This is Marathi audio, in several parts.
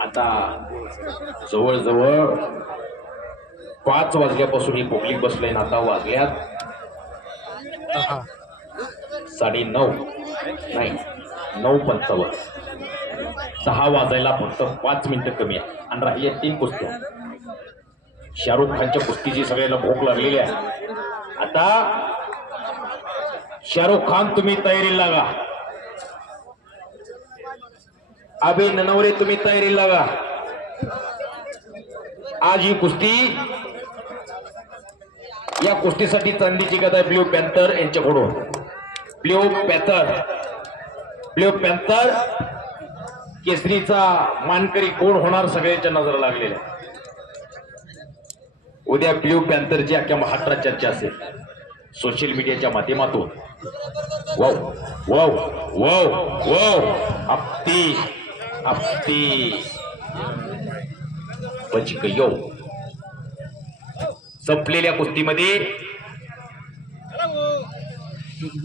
आता जवळजवळ 5 वाजल्यापासून ही पब्लिक बसले ना आता वाजल्यात 9:30 नाही 9:55 10 वाजायला फक्त 5 मिनिटं कमी आहे आणि राहिल्या 3 कुस्त्या. शाहरुख खानच्या कुस्तीची सगळ्यांना भूक लागलेली आहे. आता शाहरुख खान तुम्ही तयारीला लागा. अभि ननवरे तुम्ही तयारीला लागा. आज ही कुस्ती या कुस्तीसाठी चांदीची गदा ब्ल्यू पॅन्थर यांच्याकडून. ब्ल्यू पॅन्थर केसरीचा मानकरी कोण होणार सगळ्यांच्या नजर लागलेल्या. उद्या ब्ल्यू पॅन्थरची अख्ख्या महाराष्ट्रात चर्चा असेल सोशल मीडियाच्या माध्यमातून. वाव वाव वाव वाव आपती बचकयो. संपलेल्या कुस्तीमध्ये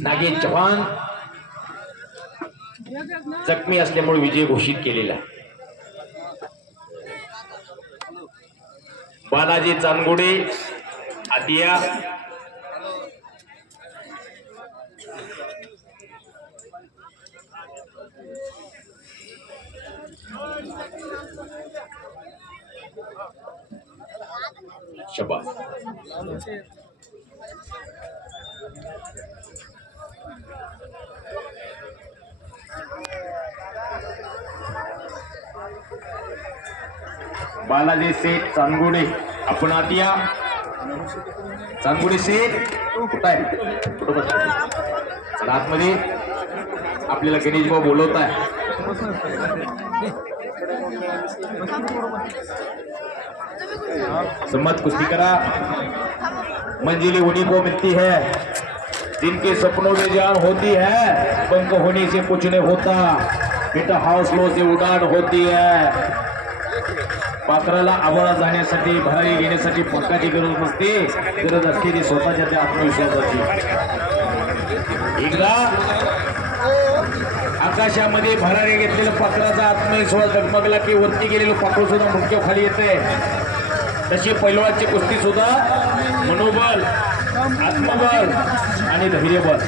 नागेश चव्हाण जखमी असल्यामुळे विजय घोषित केलेला. बालाजी चांदगुडे आतिया शाबास. बालाजी शेठ चांदगुडे आपण आतिया. चांदगुडे शेठ कुठं आहे? कुठं बसला आतमध्ये? आपल्याला गणेश भाऊ बोलवत आहे. सम्मत कुश्ती करा. मंजिलें उन्हीं को मिलती है जिनके सपनों में जान होती है. पंख होने से कुछ नहीं होता बेटा, हौसलों से उड़ान होती है. पाखराला आवाळा जाण्यासाठी भरारी घेण्यासाठी पंखाची गरज नसते, गरज असते ती स्वतःच्या त्या आत्मविश्वासाची. एकदा आकाशामध्ये भरारी घेतलेलं पाखराचा आत्मविश्वास डगमगला की वरती गेलेलं पाखरू सुद्धा मुख्य खाली येते. तशी पैलवानची कुस्ती सुद्धा मनोबल, आत्मबल आणि धैर्यबल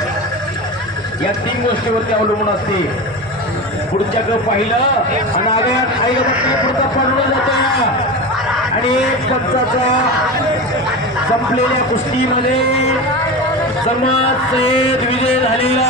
या 3 गोष्टीवरती अवलंबून असते. पुढच्याकडे पाहिलं आणि आगळ्यात आईला पुढचा पडला जातो आणि पंचाचा संपलेल्या कुस्तीमध्ये समाज सय्यद विजय झालेला.